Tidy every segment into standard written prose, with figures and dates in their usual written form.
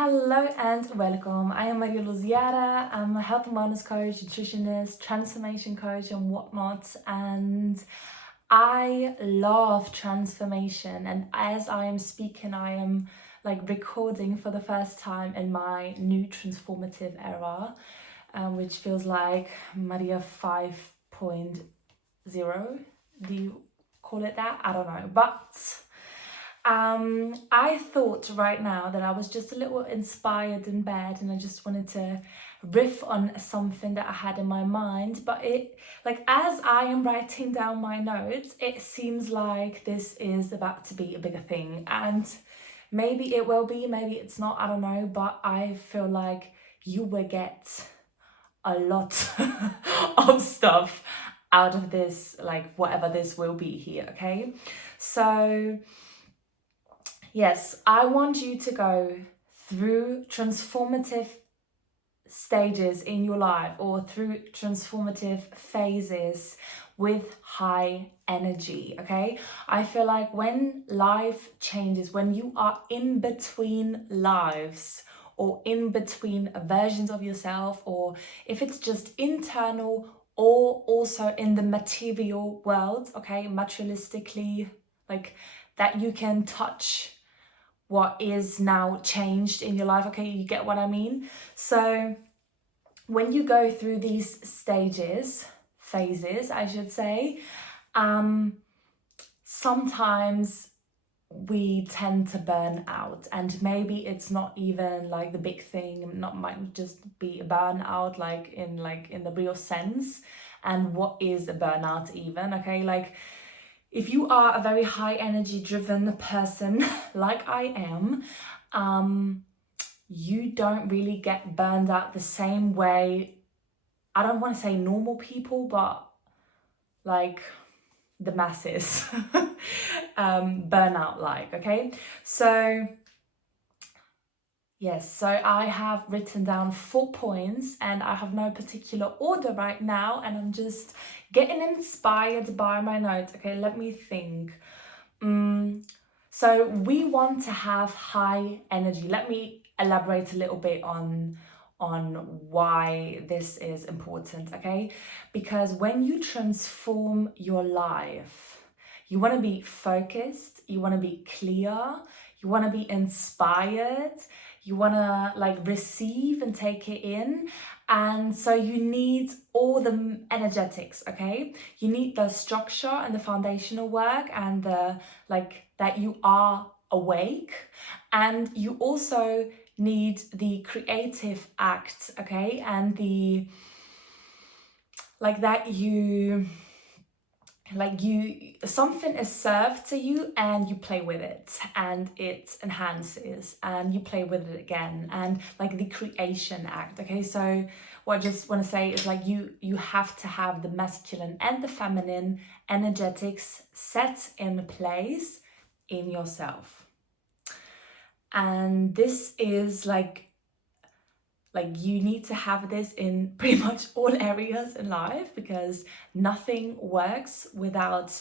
Hello and welcome. I am 𝗂𝗂𝗧. I'm a health and wellness coach, nutritionist, transformation coach and whatnot. And I love transformation. And as I am speaking, I am recording for the first time in my new transformative era, which feels like Maria 5.0. Do you call it that? I don't know. But I thought right now that I was just a little inspired in bed and I just wanted to riff on something that I had in my mind, but as I am writing down my notes, it seems like this is about to be a bigger thing, and maybe it will be, maybe it's not, I don't know, but I feel like you will get a lot of stuff out of this, whatever this will be here, okay? So yes, I want you to go through transformative stages in your life or through transformative phases with high energy, okay? I feel like when life changes, when you are in between lives or in between versions of yourself, or if it's just internal or also in the material world, okay, materialistically, that you can touch what is now changed in your life, okay? You get what I mean? So when you go through these phases, I should say, sometimes we tend to burn out, and maybe it's not even the big thing, might just be a burnout in the real sense. And what is a burnout even, okay? If you are a very high energy driven person like I am, you don't really get burned out the same way. I don't want to say normal people, but the masses burnout okay? So yes, so I have written down 4 points and I have no particular order right now, and I'm just getting inspired by my notes. Okay, let me think. So we want to have high energy. Let me elaborate a little bit on why this is important, okay? Because when you transform your life, you want to be focused, you want to be clear, you want to be inspired, you want to receive and take it in. And so you need all the energetics, okay? You need the structure and the foundational work and the that you are awake, and you also need the creative act, okay? And the that you something is served to you and you play with it and it enhances and you play with it again, and the creation act, okay? So what I just want to say is you have to have the masculine and the feminine energetics set in place in yourself. And this is you need to have this in pretty much all areas in life, because nothing works without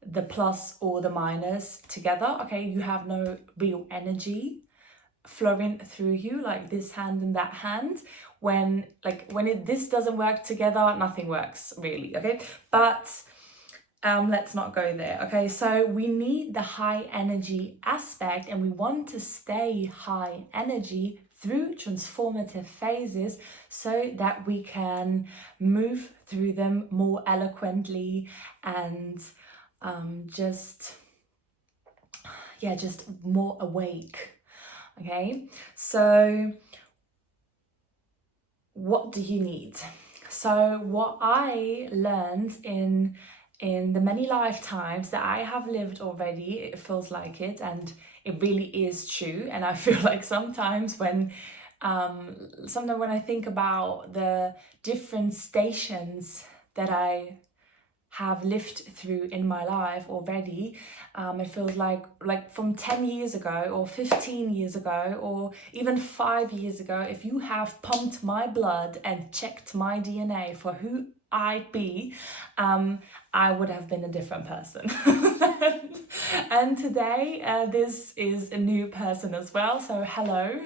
the plus or the minus together, okay? You have no real energy flowing through you, this hand and that hand. When this doesn't work together, nothing works really, okay? But let's not go there, okay? So we need the high energy aspect, and we want to stay high energy through transformative phases so that we can move through them more eloquently and just more awake, okay? So what do you need? So what I learned in the many lifetimes that I have lived already, it feels like it, and it really is true. And I feel like sometimes when I think about the different stations that I have lived through in my life already, it feels like from 10 years ago or 15 years ago or even 5 years ago, if you have pumped my blood and checked my DNA for who I'd be, I would have been a different person. And today this is a new person as well, so hello.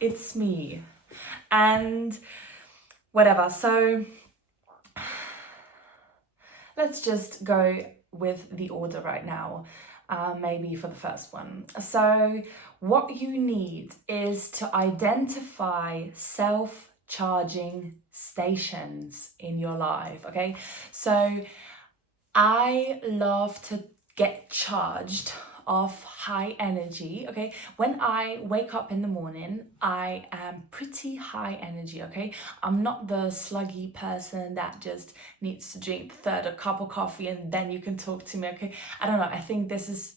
it's me. And whatever. So let's just go with the order right now. Maybe for the first one. So what you need is to identify self-charging stations in your life, okay? So I love to get charged of high energy, okay? When I wake up in the morning, I am pretty high energy, okay? I'm not the sluggy person that just needs to drink the third a cup of coffee and then you can talk to me, okay? I don't know, I think this is,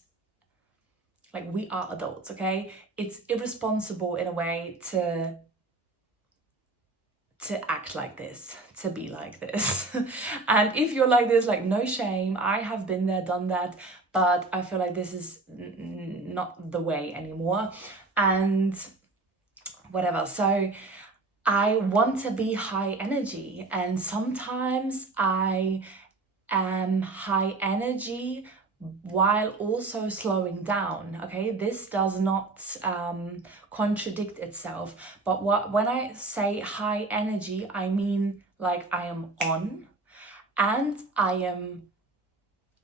like, we are adults, okay? It's irresponsible in a way to act like this, to be like this. And if you're like this, like, no shame, I have been there, done that, but I feel like this is not the way anymore. And whatever, so I want to be high energy, and sometimes I am high energy while also slowing down, okay? This does not contradict itself, but when I say high energy, I mean like I am on, and I am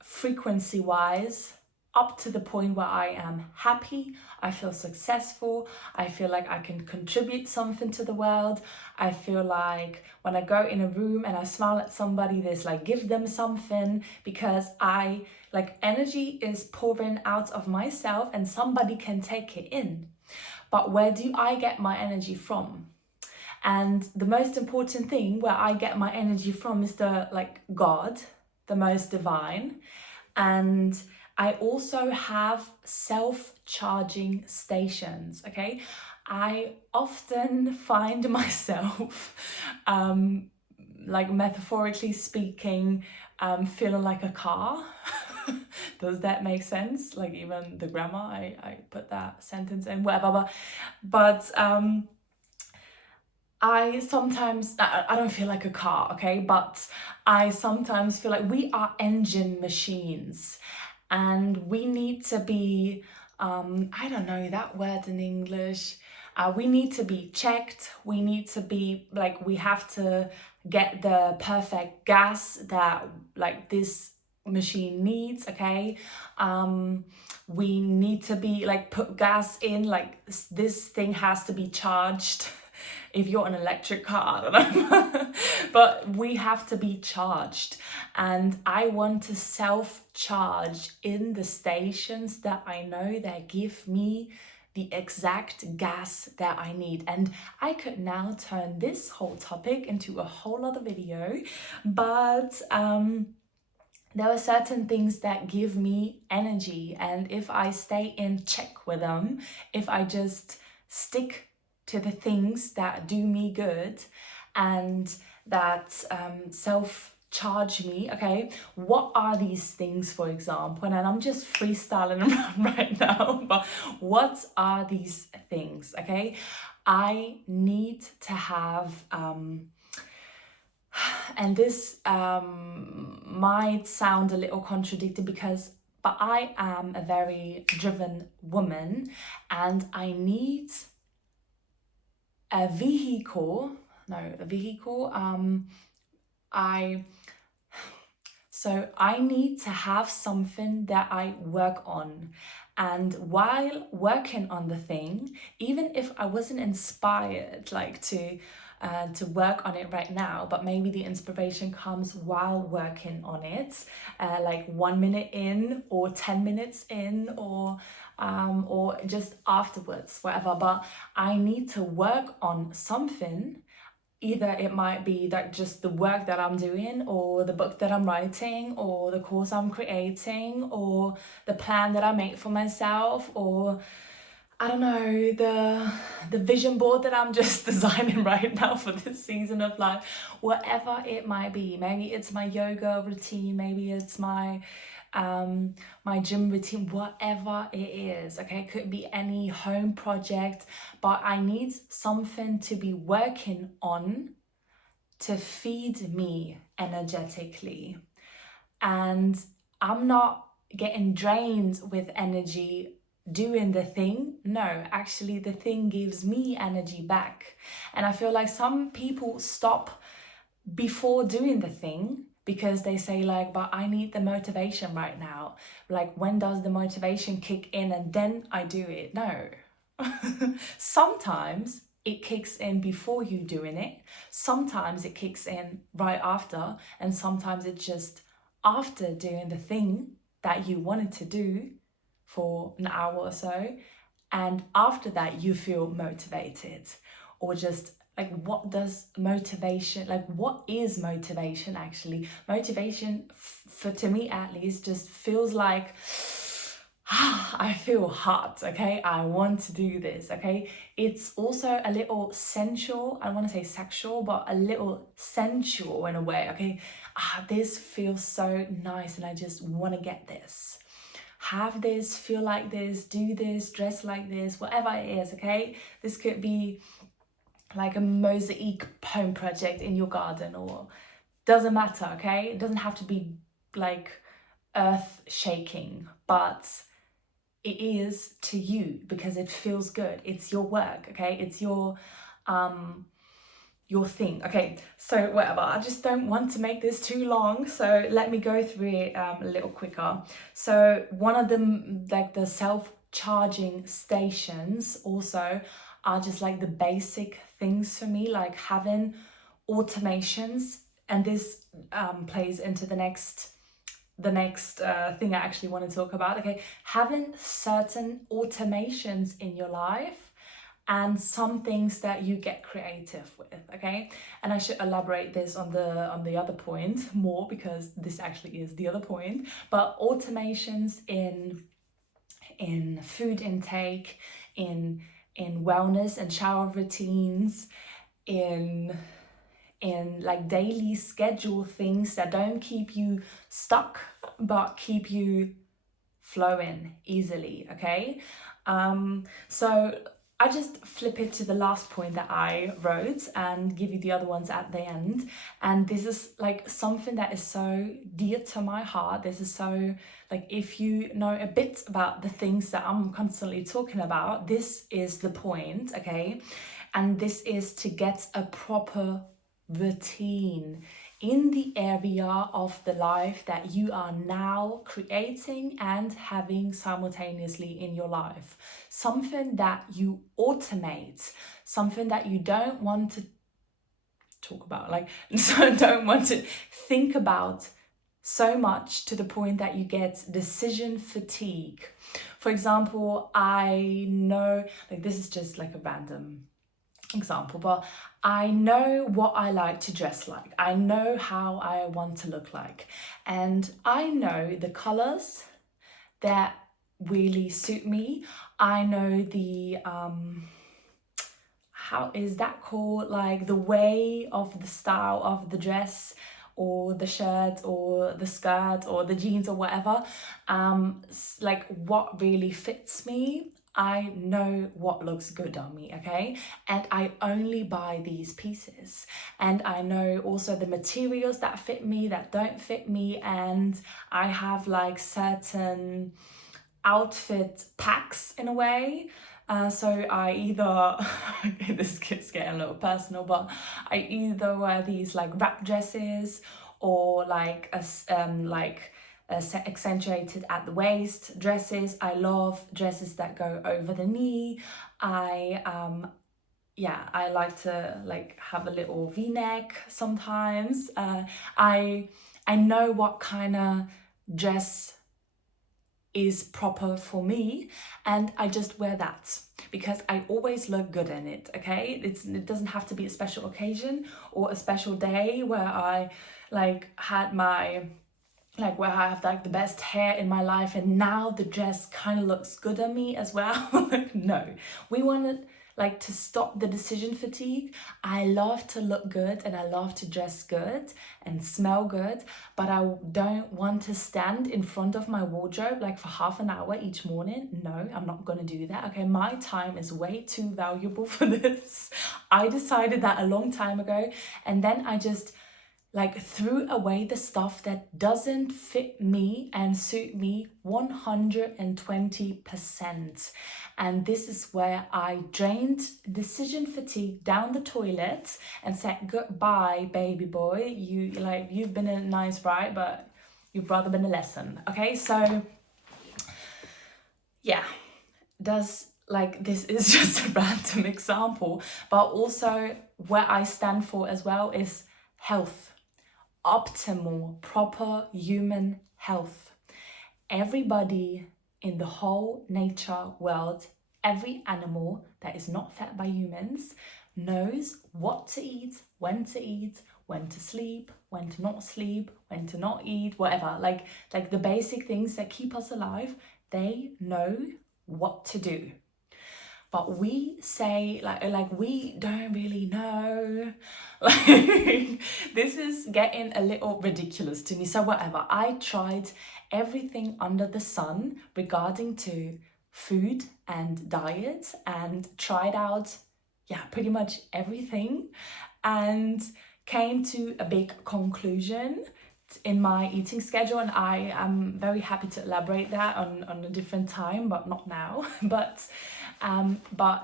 frequency wise up to the point where I am happy, I feel successful, I feel like I can contribute something to the world. I feel like when I go in a room and I smile at somebody, there's like, give them something, because I, like, energy is pouring out of myself and somebody can take it in. But where do I get my energy from? And the most important thing where I get my energy from is the, like, God, the most divine. And I also have self-charging stations, okay? I often find myself, like, metaphorically speaking, feeling like a car. Does that make sense? Like, even the grammar, I put that sentence in, whatever. But I sometimes, I don't feel like a car, okay? But I sometimes feel like we are engine machines, and we need to be, I don't know that word in English. We need to be checked. We need to be, like, we have to get the perfect gas that, like, this machine needs, okay? We need to be, like, put gas in, like, this thing has to be charged. If you're an electric car, I don't know. But we have to be charged, and I want to self-charge in the stations that I know that give me the exact gas that I need. And I could now turn this whole topic into a whole other video, but there are certain things that give me energy, and if I stay in check with them, if I just stick to the things that do me good and that self-charge me, okay? What are these things, for example? And I'm just freestyling around right now, but what are these things, okay? I need to have, and this might sound a little contradictory but I am a very driven woman, and I need a vehicle, so I need to have something that I work on. And while working on the thing, even if I wasn't inspired, like, to work on it right now, but maybe the inspiration comes while working on it, like 1 minute in or 10 minutes in, or just afterwards, whatever. But I need to work on something. Either it might be that just the work that I'm doing, or the book that I'm writing, or the course I'm creating, or the plan that I make for myself, or I don't know, the vision board that I'm just designing right now for this season of life, whatever it might be. Maybe it's my yoga routine, maybe it's my my gym routine, whatever it is, okay? It could be any home project, but I need something to be working on to feed me energetically. And I'm not getting drained with energy doing the thing. No, actually the thing gives me energy back. And I feel like some people stop before doing the thing because they say like, but I need the motivation right now. Like, when does the motivation kick in and then I do it? No. Sometimes it kicks in before you doing it. Sometimes it kicks in right after. And sometimes it's just after doing the thing that you wanted to do for an hour or so. And after that, you feel motivated. Or just like, what does motivation, like what is motivation actually? Motivation, to me at least, just feels like, I feel hot, okay? I want to do this, okay? It's also a little sensual, I want to say sexual, but a little sensual in a way, okay? This feels so nice and I just want to get this. Have this, feel like this, do this, dress like this, whatever it is, okay? This could be like a mosaic home project in your garden, or doesn't matter, okay? It doesn't have to be like earth shaking, but it is to you because it feels good. It's your work, okay? It's your thing. Okay, so whatever, I just don't want to make this too long, so let me go through it a little quicker. So one of them, like the self-charging stations also are just like the basic things for me, like having automations, and this plays into the next thing I actually want to talk about, okay? Having certain automations in your life and some things that you get creative with, okay? And I should elaborate this on the other point more, because this actually is the other point. But automations in food intake, in wellness and shower routines, in like daily schedule things that don't keep you stuck but keep you flowing easily, okay? So I just flip it to the last point that I wrote and give you the other ones at the end. And this is like something that is so dear to my heart. This is so, like, if you know a bit about the things that I'm constantly talking about, this is the point, okay? And this is to get a proper routine in the area of the life that you are now creating and having simultaneously in your life. Something that you automate, something that you don't want to talk about, like, so don't want to think about so much to the point that you get decision fatigue. For example, I know, like, this is just like a random example, but I know what I like to dress like. I know how I want to look like. And I know the colors that really suit me. I know the, how is that called? Like the way of the style of the dress or the shirt or the skirt or the jeans or whatever. Like what really fits me. I know what looks good on me, okay? And I only buy these pieces. And I know also the materials that fit me, that don't fit me. And I have like certain outfit packs in a way. So I either, this is getting a little personal, but I either wear these like wrap dresses or like accentuated at the waist dresses. I love dresses that go over the knee. I like to like have a little v-neck sometimes. I know what kind of dress is proper for me, and I just wear that because I always look good in it, okay? It doesn't have to be a special occasion or a special day where I like had my, like where I have like the best hair in my life and now the dress kind of looks good on me as well. No, we want to like to stop the decision fatigue. I love to look good and I love to dress good and smell good, but I don't want to stand in front of my wardrobe like for half an hour each morning. No, I'm not gonna do that, okay? My time is way too valuable for this. I decided that a long time ago, and then I just like threw away the stuff that doesn't fit me and suit me 120%. And this is where I drained decision fatigue down the toilet and said, goodbye, baby boy. You've been a nice ride, but you've rather been a lesson. Okay, so yeah, this is just a random example, but also where I stand for as well is health. Optimal, proper human health. Everybody in the whole nature world, every animal that is not fed by humans knows what to eat, when to sleep, when to not sleep, when to not eat, whatever. Like the basic things that keep us alive, they know what to do. But we say like we don't really know. Like this is getting a little ridiculous to me. So whatever, I tried everything under the sun regarding to food and diet and tried out pretty much everything and came to a big conclusion in my eating schedule, and I am very happy to elaborate that on a different time, but not now. But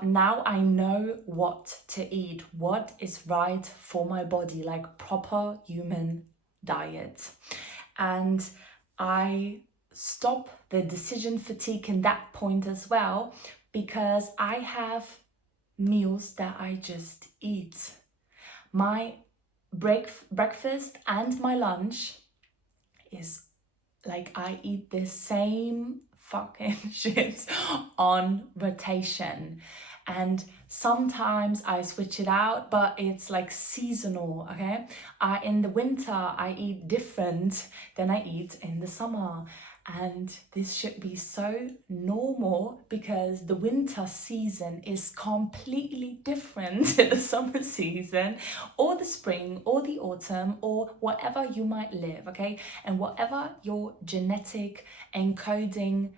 now I know what to eat, what is right for my body, like proper human diet. And I stop the decision fatigue in that point as well, because I have meals that I just eat. My breakfast and my lunch is like I eat the same fucking shit on rotation, and sometimes I switch it out, but it's like seasonal. Okay, in the winter I eat different than I eat in the summer, and this should be so normal because the winter season is completely different to the summer season or the spring or the autumn or whatever you might live. Okay, and whatever your genetic encoding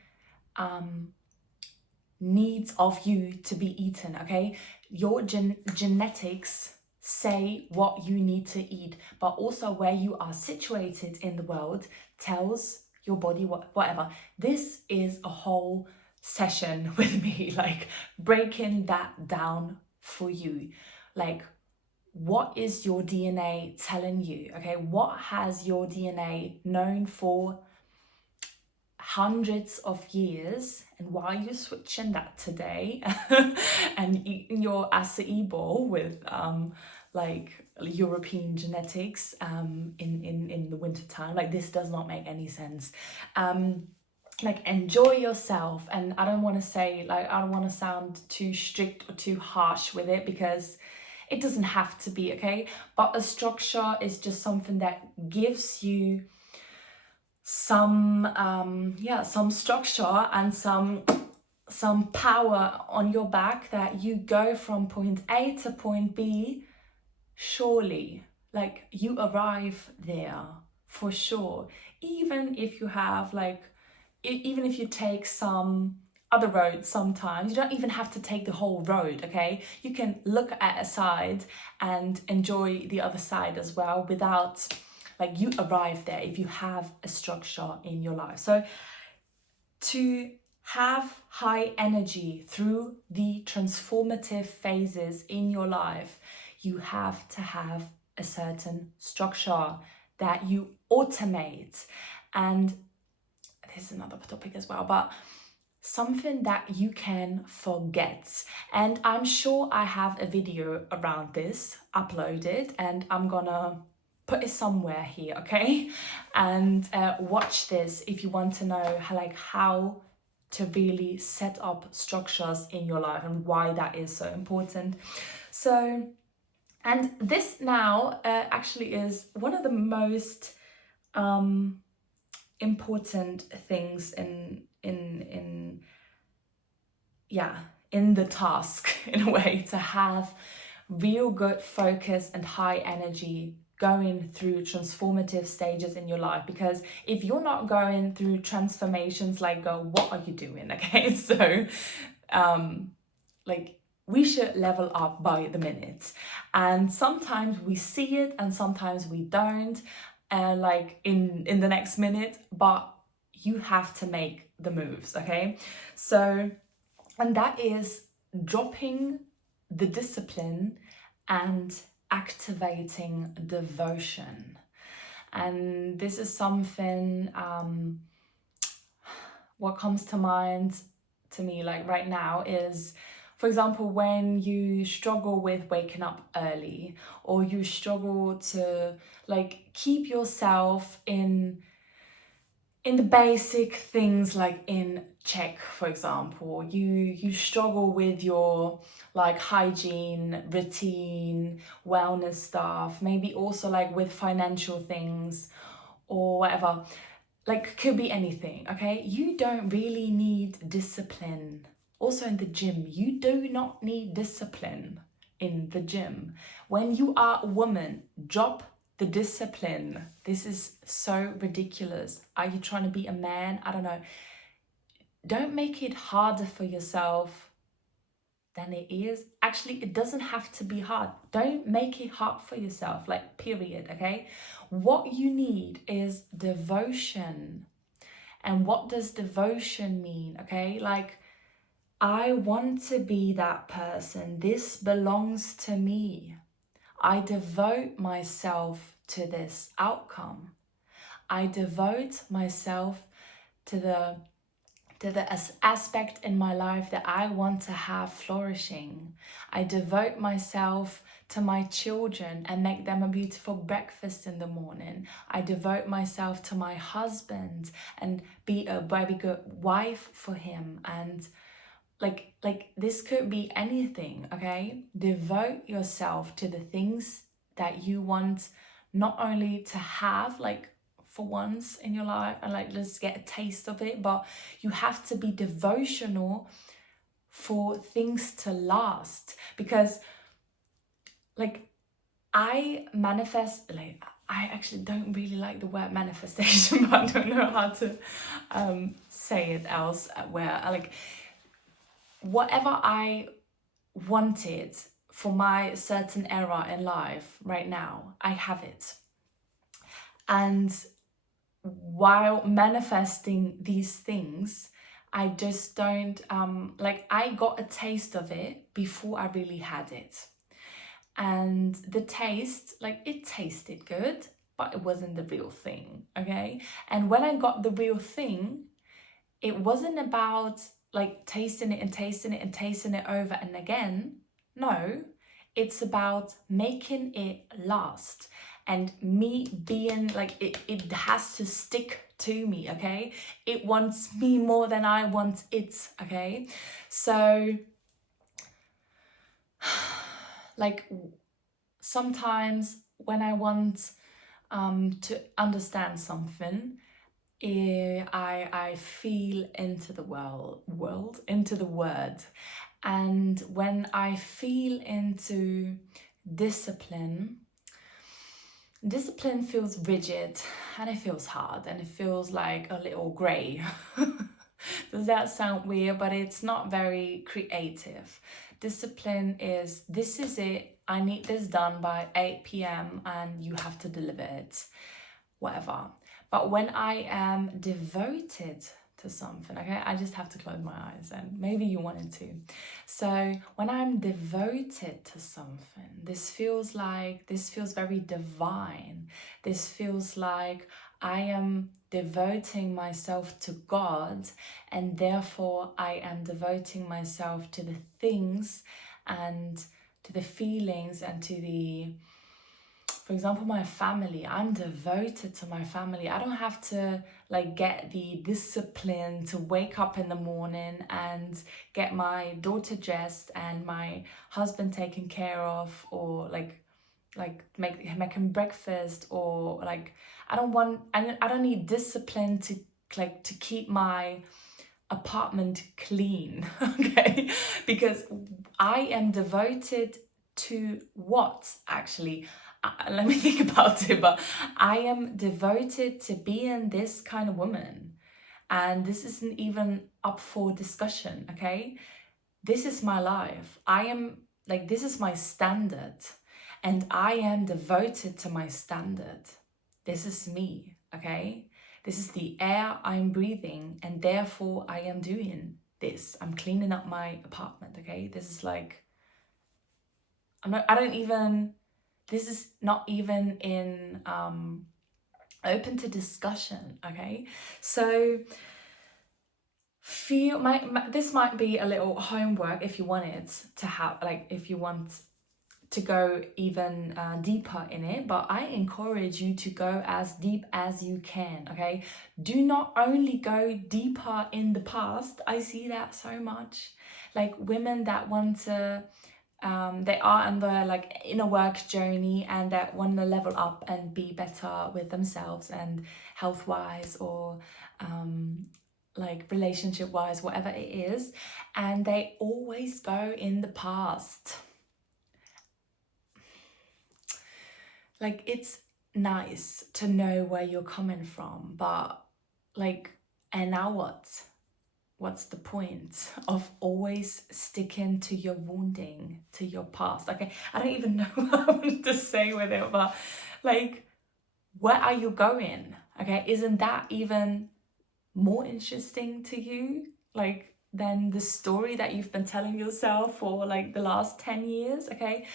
needs of you to be eaten. Okay, your genetics say what you need to eat, but also where you are situated in the world tells your body whatever. This is a whole session with me, like breaking that down for you. Like, what is your DNA telling you? Okay, what has your DNA known for hundreds of years, and why are you switching that today and eating your acai with like European genetics in the winter time? Like, this does not make any sense. Like, enjoy yourself. And I don't want to say, like, I don't want to sound too strict or too harsh with it, because it doesn't have to be, okay? But a structure is just something that gives you some structure and some power on your back, that you go from point A to point B surely. Like, you arrive there for sure, even if you have even if you take some other roads. Sometimes you don't even have to take the whole road. Okay, you can look at a side and enjoy the other side as well, without like, you arrive there if you have a structure in your life. So to have high energy through the transformative phases in your life, you have to have a certain structure that you automate. And this is another topic as well, but something that you can forget. And I'm sure I have a video around this uploaded, and I'm gonna put it somewhere here, okay? And watch this if you want to know how to really set up structures in your life and why that is so important. So, and this now actually is one of the most important things in the task, in a way, to have real good focus and high energy going through transformative stages in your life. Because if you're not going through transformations, what are you doing? Okay, so we should level up by the minute. And sometimes we see it and sometimes we don't, like in the next minute, but you have to make the moves, okay? So, and that is dropping the discipline and activating devotion. And this is something, what comes to mind to me like right now is, for example, when you struggle with waking up early, or you struggle to like keep yourself in the basic things like in check, for example, you struggle with your like hygiene, routine, wellness stuff, maybe also like with financial things or whatever, like could be anything, okay? You don't really need discipline. Also in the gym, you do not need discipline in the gym. When you are a woman, drop the discipline. This is so ridiculous. Are you trying to be a man? I don't know. Don't make it harder for yourself than it is. Actually, it doesn't have to be hard. Don't make it hard for yourself, like period, okay? What you need is devotion. And what does devotion mean, okay? Like, I want to be that person. This belongs to me. I devote myself to this outcome. I devote myself to the aspect in my life that I want to have flourishing. I devote myself to my children and make them a beautiful breakfast in the morning. I devote myself to my husband and be a very good wife for him. And like this could be anything, okay? Devote yourself to the things that you want, not only to have like for once in your life and like just get a taste of it, but you have to be devotional for things to last. Because like I manifest, like I actually don't really like the word manifestation, but I don't know how to say it else, where like whatever I wanted for my certain era in life right now, I have it. And while manifesting these things, I just don't, like I got a taste of it before I really had it. And the taste, like it tasted good, but it wasn't the real thing, okay? And when I got the real thing, it wasn't about like tasting it and tasting it and tasting it over and again. No, it's about making it last. And me being like, it has to stick to me, okay? It wants me more than I want it, okay? So, like, sometimes when I want to understand something, I feel into the world, into the word. And when I feel into discipline feels rigid and it feels hard and it feels like a little grey. Does that sound weird? But it's not very creative. Discipline is, this is it, I need this done by 8 p.m. and you have to deliver it, whatever. But when I am devoted to something, okay, I just have to close my eyes and maybe you wanted to. So when I'm devoted to something, this feels very divine. This feels like I am devoting myself to God, and therefore I am devoting myself to the things and to the feelings and to the, for example, my family. I'm devoted to my family. I don't have to like get the discipline to wake up in the morning and get my daughter dressed and my husband taken care of, or like making breakfast, or like I don't need discipline to keep my apartment clean, okay? Because I am devoted to what actually? Let me think about it, but I am devoted to being this kind of woman. And this isn't even up for discussion, okay? this is my life. I am like, this is my standard, and I am devoted to my standard. This is me, okay? This is the air I'm breathing, and therefore I am doing this. I'm cleaning up my apartment, okay? This is like, this is not even in open to discussion, okay? So feel this might be a little homework if you want it to have, like, if you want to go even deeper in it, but I encourage you to go as deep as you can, okay? Do not only go deeper in the past. I see that so much, like women that want to they are on the like inner work journey, and that want to level up and be better with themselves and health wise, or like relationship wise, whatever it is, and they always go in the past. Like, it's nice to know where you're coming from, but like, and now what? What's the point of always sticking to your wounding, to your past? Okay, I don't even know what I wanted to say with it, but like, where are you going? Okay, isn't that even more interesting to you, like, than the story that you've been telling yourself for like the last 10 years? Okay,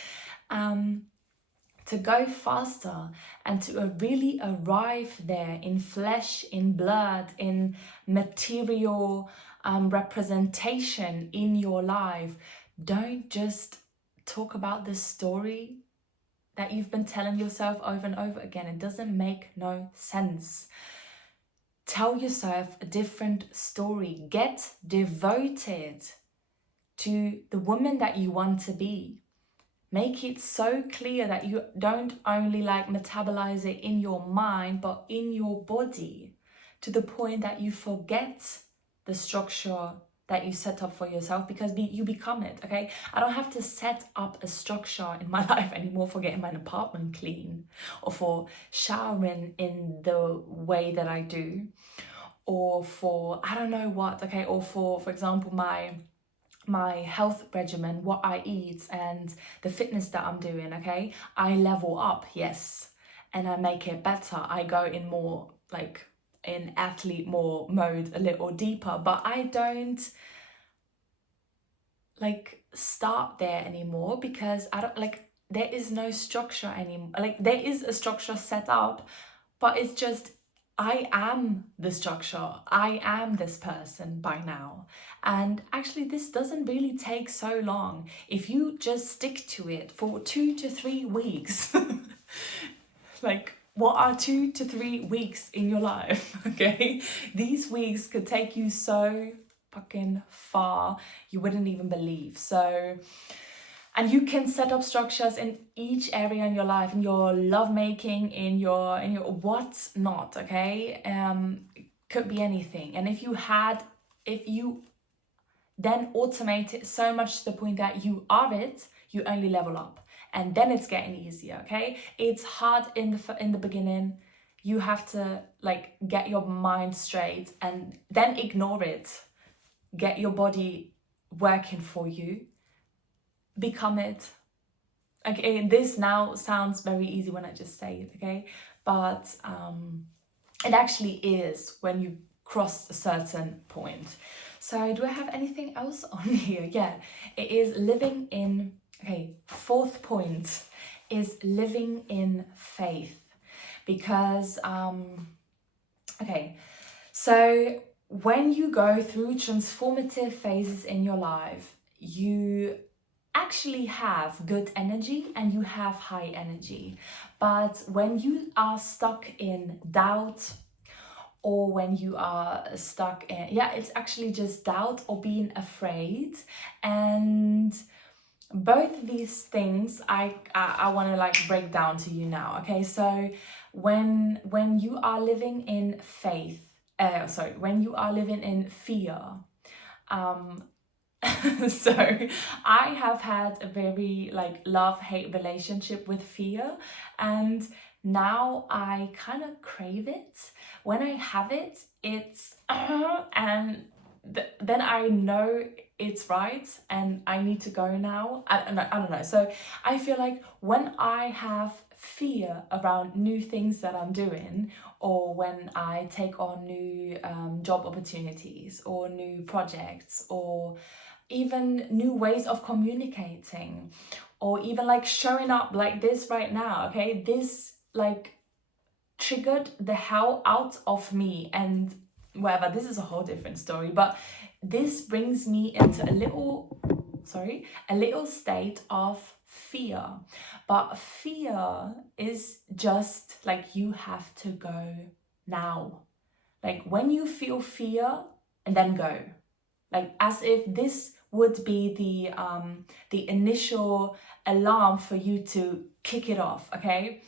to go faster and to really arrive there in flesh, in blood, in material representation in your life. Don't just talk about the story that you've been telling yourself over and over again. It doesn't make no sense. Tell yourself a different story. Get devoted to the woman that you want to be. Make it so clear that you don't only like metabolize it in your mind, but in your body, to the point that you forget the structure that you set up for yourself, because you become it, okay? I don't have to set up a structure in my life anymore for getting my apartment clean, or for showering in the way that I do, or for, I don't know what, okay? Or for example, my health regimen, what I eat, and the fitness that I'm doing, okay? I level up, yes, and I make it better. I go in more like in athlete more mode, a little deeper, but I don't like start there anymore, because I don't like, there is no structure anymore. Like, there is a structure set up, but it's just, I am the structure. I am this person by now. And actually, this doesn't really take so long. If you just stick to it for 2 to 3 weeks, like, what are 2 to 3 weeks in your life, okay? These weeks could take you so fucking far, you wouldn't even believe. So, and you can set up structures in each area in your life, in your lovemaking, in your what's not, okay? Could be anything. And if you then automate it so much to the point that you are it, you only level up. And then it's getting easier, okay? It's hard in the beginning. You have to like get your mind straight and then ignore it. Get your body working for you. Become it. Okay, this now sounds very easy when I just say it, okay? But it actually is when you cross a certain point. So do I have anything else on here? Yeah, it is living in, okay, 4th point is living in faith. Because, okay, so when you go through transformative phases in your life, you actually have good energy and you have high energy. But when you are stuck in doubt, or when you are stuck in, it's actually just doubt or being afraid. And both of these things I want to like break down to you now, okay? So when you are living in faith, when you are living in fear, so I have had a very like love-hate relationship with fear, and now I kind of crave it. When I have it, it's and then I know it's right and I need to go now. I don't know. So I feel like when I have fear around new things that I'm doing, or when I take on new job opportunities or new projects, or even new ways of communicating, or even like showing up like this right now, okay, this like triggered the hell out of me and whatever. This is a whole different story, but this brings me into a little state of fear. But fear is just like, you have to go now. Like when you feel fear, and then go, like as if this would be the initial alarm for you to kick it off, okay?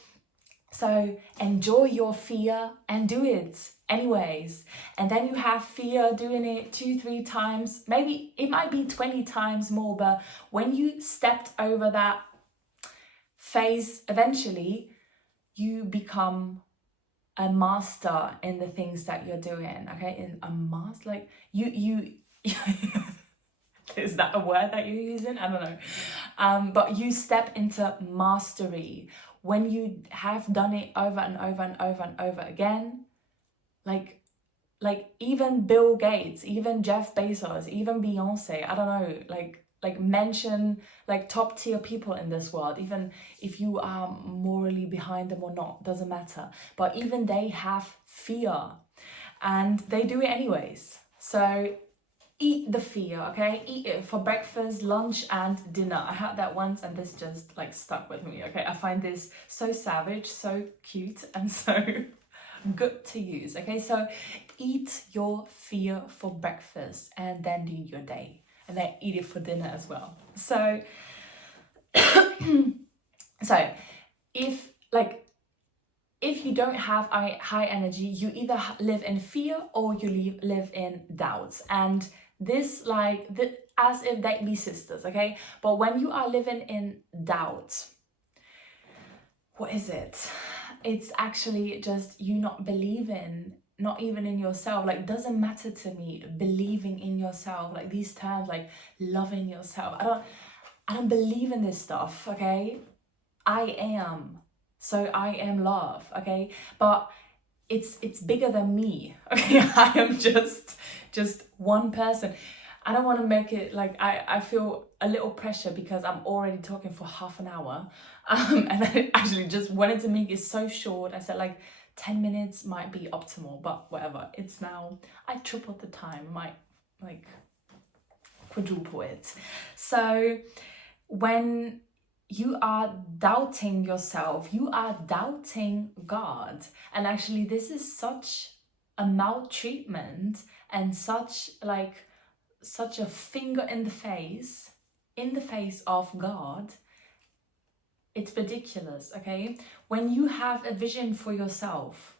So enjoy your fear and do it anyways. And then you have fear doing it 2-3 times, maybe it might be 20 times more, but when you stepped over that phase, eventually you become a master in the things that you're doing, okay? In a master, like you is that a word that you're using? I don't know. But you step into mastery when you have done it over and over and over and over again. Like even Bill Gates, even Jeff Bezos, even Beyonce, I don't know, like mention like top tier people in this world, even if you are morally behind them or not, doesn't matter. But even they have fear and they do it anyways. So eat the fear, okay? Eat it for breakfast, lunch and dinner. I had that once and this just like stuck with me, okay? I find this so savage, so cute and so good to use, okay? So eat your fear for breakfast and then do your day, and then eat it for dinner as well. So so if you don't have a high energy, you either live in fear or you live in doubts. And this as if they be sisters, okay? But when you are living in doubt, what is it? It's actually just you not believing, not even in yourself. Like, doesn't matter to me, believing in yourself, like these terms, like loving yourself. I don't believe in this stuff, okay? I am. So I am love, okay? But it's bigger than me, okay? I am just one person. I don't want to make it like, I feel a little pressure because I'm already talking for half an hour. And I actually just wanted to make it so short. I said like 10 minutes might be optimal, but whatever. It's now, I tripled the time, might like quadruple it. So when you are doubting yourself, you are doubting God. And actually this is such a maltreatment and such a finger in the face of God. It's ridiculous, okay? When you have a vision for yourself,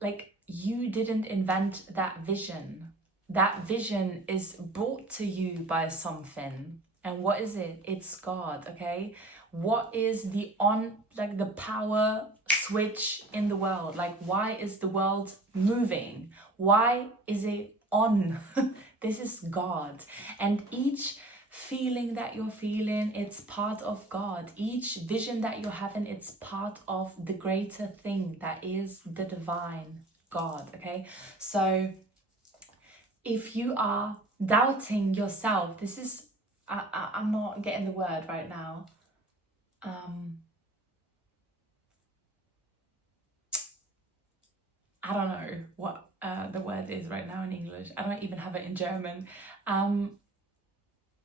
like you didn't invent that vision. That vision is brought to you by something. And what is it? It's God, okay? What is the power switch in the world? Like, why is the world moving? Why is it on? This is God. And each feeling that you're feeling, it's part of God. Each vision that you're having, it's part of the greater thing that is the divine God, okay? So if you are doubting yourself, this is, I'm not getting the word right now. I don't know what the word is right now in English. I don't even have it in German.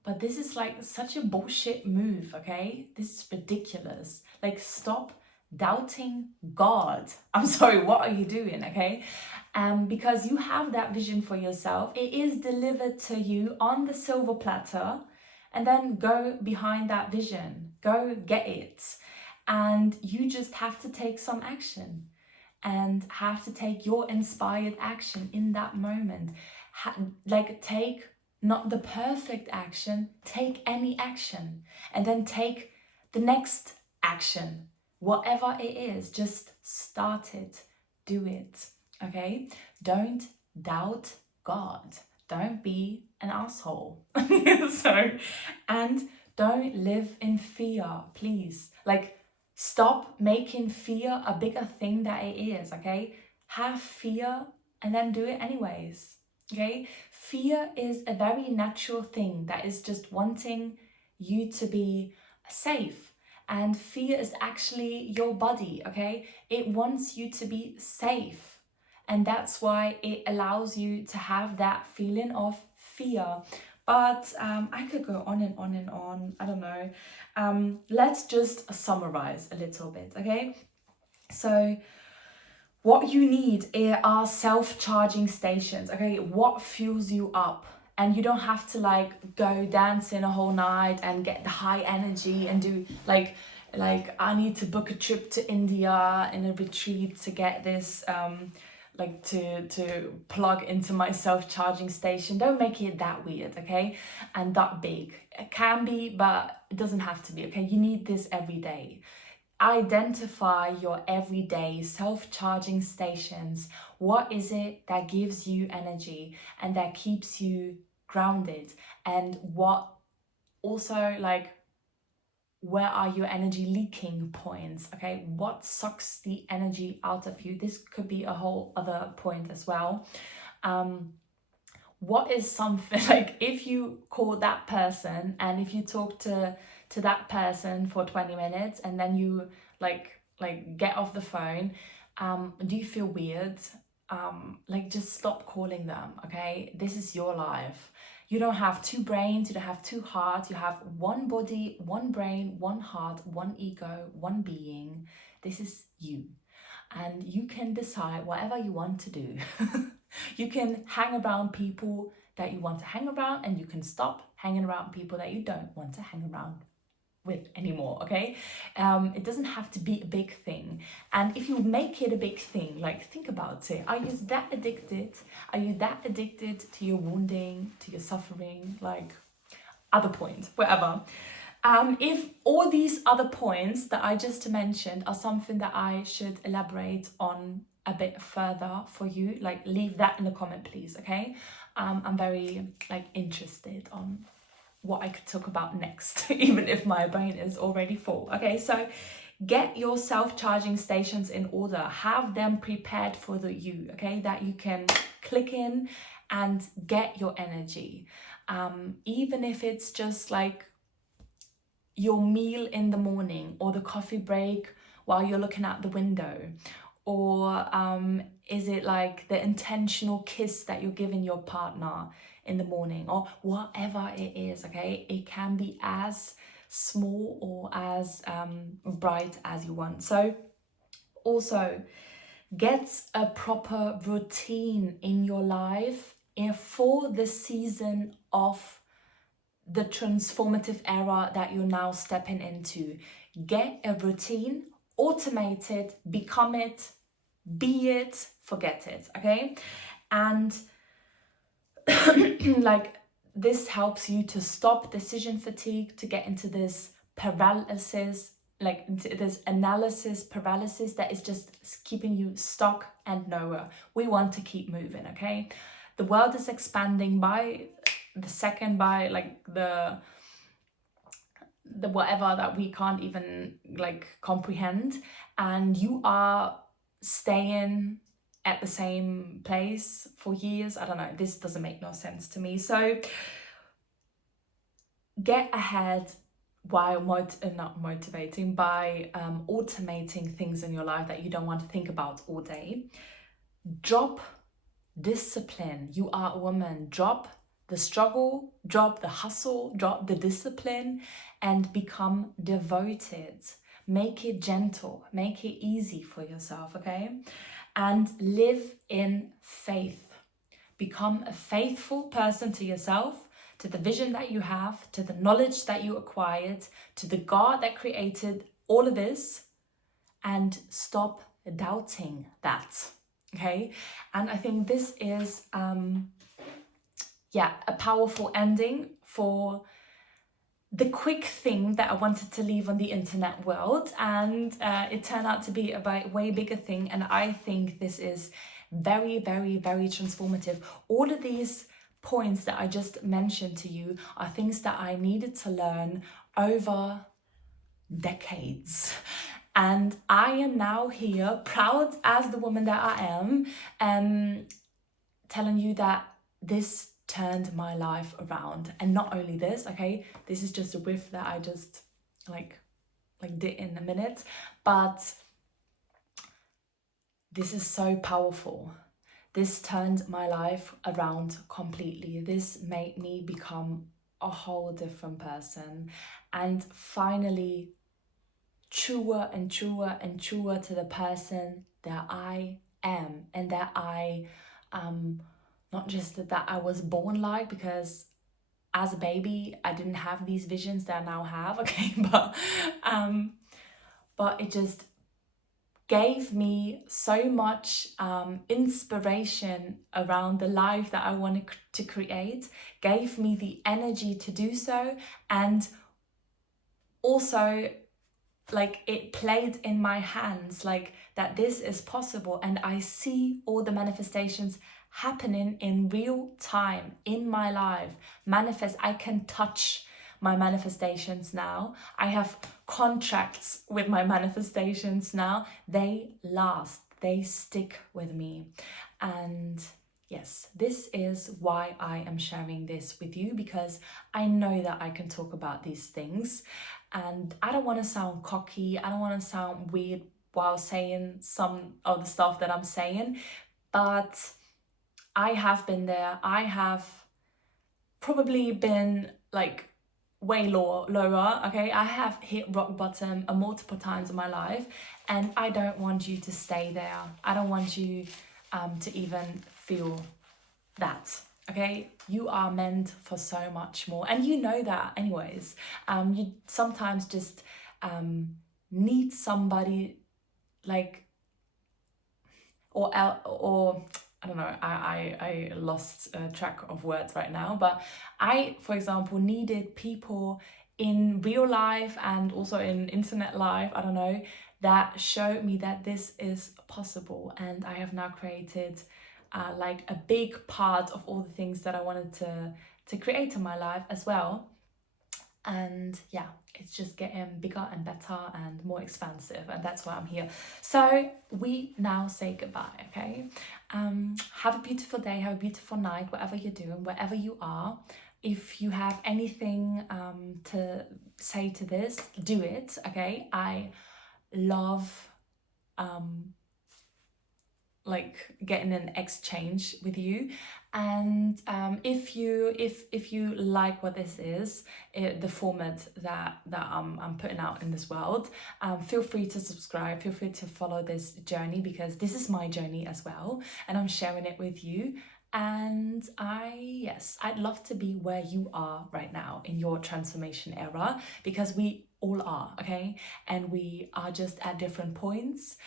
But this is like such a bullshit move, okay? This is ridiculous. Like, stop doubting God. I'm sorry, what are you doing, okay? Because you have that vision for yourself. It is delivered to you on the silver platter. And then go behind that vision. Go get it. And you just have to take some action. And have to take your inspired action in that moment. Take not the perfect action, take any action. And then take the next action. Whatever it is, just start it. Do it. Okay? Don't doubt God. Don't be an asshole. So, and don't live in fear, please. Like, stop making fear a bigger thing that it is, okay? Have fear and then do it anyways, okay? Fear is a very natural thing that is just wanting you to be safe. And fear is actually your body, okay? It wants you to be safe. And that's why it allows you to have that feeling of fear. But I could go on and on and on. I don't know. Let's just summarize a little bit, okay? So what you need are self-charging stations, okay? What fuels you up? And you don't have to like go dancing a whole night and get the high energy and do like I need to book a trip to India in a retreat to get this like to plug into my self-charging station. Don't make it that weird, okay? And that big. It can be, but it doesn't have to be, okay? You need this every day. Identify your everyday self-charging stations. What is it that gives you energy and that keeps you grounded? And what also, like, where are your energy leaking points, okay? What sucks the energy out of you? This could be a whole other point as well. What is something, like, if you call that person and if you talk to that person for 20 minutes and then you like get off the phone, do you feel weird? Like, just stop calling them, okay? This is your life. You don't have two brains, you don't have two hearts, you have one body, one brain, one heart, one ego, one being. This is you. And you can decide whatever you want to do. You can hang around people that you want to hang around, and you can stop hanging around people that you don't want to hang around with anymore, okay? It doesn't have to be a big thing. And if you make it a big thing, like, think about it. Are you that addicted? Are you that addicted to your wounding, to your suffering, like, other point, whatever? If all these other points that I just mentioned are something that I should elaborate on a bit further for you, like, leave that in the comment, please, okay? I'm very, like, interested on what I could talk about next, even if my brain is already full. Okay, so get your self-charging stations in order. Have them prepared for you, okay, that you can click in and get your energy. Even if it's just like your meal in the morning, or the coffee break while you're looking out the window, or is it like the intentional kiss that you're giving your partner in the morning, or whatever it is, okay? It can be as small or as bright as you want. So also get a proper routine in your life for the season of the transformative era that you're now stepping into. Get a routine, automate it, become it, be it, forget it, okay? And like, this helps you to stop decision fatigue, to get into this paralysis, like this analysis paralysis that is just keeping you stuck and nowhere. We want to keep moving, okay? The world is expanding by the second, by like the whatever that we can't even like comprehend, and you are staying at the same place for years. I don't know, this doesn't make no sense to me. So get ahead while not motivating, by automating things in your life that you don't want to think about all day. Drop discipline. You are a woman. Drop the struggle, drop the hustle, drop the discipline, and become devoted. Make it gentle, make it easy for yourself, okay? And live in faith. Become a faithful person to yourself, to the vision that you have, to the knowledge that you acquired, to the God that created all of this, and stop doubting that, okay? And I think this is a powerful ending for the quick thing that I wanted to leave on the internet world, and it turned out to be a way bigger thing, and I think this is very, very, very transformative. All of these points that I just mentioned to you are things that I needed to learn over decades. And I am now here, proud as the woman that I am, telling you that this turned my life around. And not only this, okay, this is just a riff that I just like did in a minute, but this is so powerful. This turned my life around completely. This made me become a whole different person, and finally truer and truer and truer to the person that I am, and that I not just that I was born like, because as a baby I didn't have these visions that I now have, okay, but it just gave me so much inspiration around the life that I wanted to create, gave me the energy to do so, and also like it played in my hands like that this is possible, and I see all the manifestations happening in real time in my life. Manifest, I can touch my manifestations now. I have contracts with my manifestations now. They last, they stick with me. And yes, this is why I am sharing this with you, because I know that I can talk about these things, and I don't want to sound cocky, I don't want to sound weird while saying some of the stuff that I'm saying, but I have been there. I have probably been like way lower, okay? I have hit rock bottom multiple times in my life, and I don't want you to stay there. I don't want you to even feel that, okay? You are meant for so much more, and you know that anyways. You sometimes just need somebody like, or I don't know, I lost track of words right now, but I, for example, needed people in real life and also in internet life, I don't know, that showed me that this is possible. And I have now created like a big part of all the things that I wanted to create in my life as well. And yeah, it's just getting bigger and better and more expansive, and that's why I'm here. So we now say goodbye, okay? Have a beautiful day, have a beautiful night, whatever you're doing, wherever you are. If you have anything to say to this, do it, okay? I love like getting an exchange with you, and if you like what this is, the format that I'm putting out in this world, feel free to subscribe, feel free to follow this journey, because this is my journey as well, and I'm sharing it with you. And I'd love to be where you are right now in your transformation era, because we all are, okay? And we are just at different points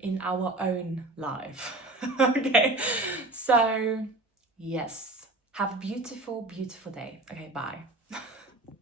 in our own life. Okay, so yes, have a beautiful, beautiful day. Okay, bye.